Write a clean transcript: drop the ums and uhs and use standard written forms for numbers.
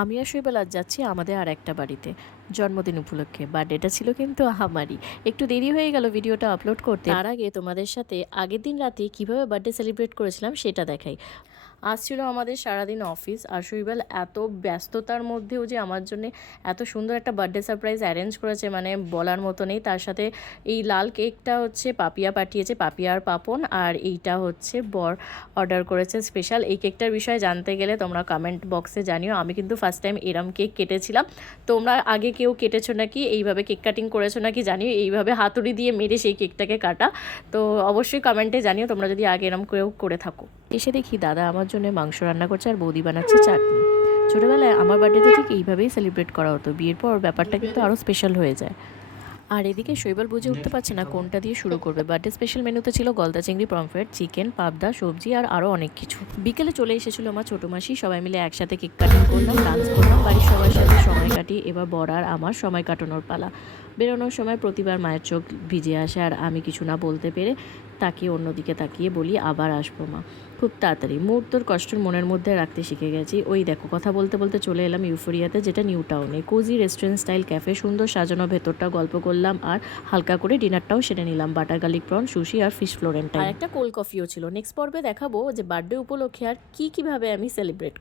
আমি আর শৈবাল আজ যাচ্ছি আমাদের আর একটা বাড়িতে জন্মদিন উপলক্ষে। বার্থডেটা ছিল কিন্তু আমারই। একটু দেরি হয়ে গেল ভিডিওটা আপলোড করতে। তার আগে তোমাদের সাথে আগের দিন রাতে কীভাবে বার্থডে সেলিব্রেট করেছিলাম সেটা দেখাই। আজ ছিল আমাদের সারাদিন অফিস, আর শৈবাল এত ব্যস্ততার মধ্যেও যে আমার জন্য এত সুন্দর একটা বার্থডে সারপ্রাইজ অ্যারেঞ্জ করেছে, মানে বলার মতো নেই। তার সাথে এই লাল কেকটা হচ্ছে পাপিয়া পাঠিয়েছে, পাপিয়া আর পাপন, আর এইটা হচ্ছে বর অর্ডার করেছে স্পেশাল। এই কেকটার বিষয়ে জানতে গেলে তোমরা কমেন্ট বক্সে জানিও। আমি কিন্তু ফার্স্ট টাইম এরম কেক কেটেছিলাম। তোমরা আগে কেউ কেটেছো নাকি, এইভাবে কেক কাটিং করেছো নাকি জানিও। এইভাবে হাতুড়ি দিয়ে মেরে সেই কেকটাকে কাটা, তো অবশ্যই কমেন্টে জানিও তোমরা যদি আগে এরম কেউ করে থাকো। এসে দেখি দাদা আমার জন্য মাংস রান্না করছে আর বৌদি বানাচ্ছে চাটনি। ছোটোবেলায় আমার বার্থডেতে ঠিক এইভাবেই সেলিব্রেট করা হতো। বিয়ের পর ব্যাপারটা কিন্তু আরও স্পেশাল হয়ে যায়। আর এদিকে শৈবাল বুঝে উঠতে পারছে না কোনটা দিয়ে শুরু করবে। বার্থডে স্পেশাল মেনুতে ছিল গলদা চিংড়ি, পমফ্রেট, চিকেন, পাবদা, সবজি আর আরও অনেক কিছু। বিকেলে চলে এসেছিল আমার ছোটো মাসি, সবাই মিলে একসাথে কেক কাটিং করলাম, ডান্স করলাম, বাড়ির সবার সাথে সময় কাটিয়ে এবার বর আর আমার সময় কাটানোর পালা। বেরোনোর সময় প্রতিবার মায়ের চোখ ভিজে আসে, আর আমি কিছু না বলতে পেরে তাকিয়ে অন্যদিকে তাকিয়ে বলি আবার আসবো মা। খুব তাড়াতাড়ি মুহূর্তর কষ্ট মনের মধ্যে রাখতে শিখে গেছি। ওই দেখো কথা বলতে বলতে চলে এলাম ইউফোরিয়াতে, যেটা নিউ টাউনে। কোজি রেস্টুরেন্ট স্টাইল ক্যাফে, সুন্দর সাজানো, ভেতরটা গল্প করলাম আর হালকা করে ডিনারটাও সেরে নিলাম। বাটার গার্লিক প্রন, সুশি আর ফিশ ফ্লোরেন্টাইন, আর একটা কোল্ড কফিও ছিল। নেক্সট পর্বে দেখাবো যে বার্থডে উপলক্ষে আর কীভাবে আমি সেলিব্রেট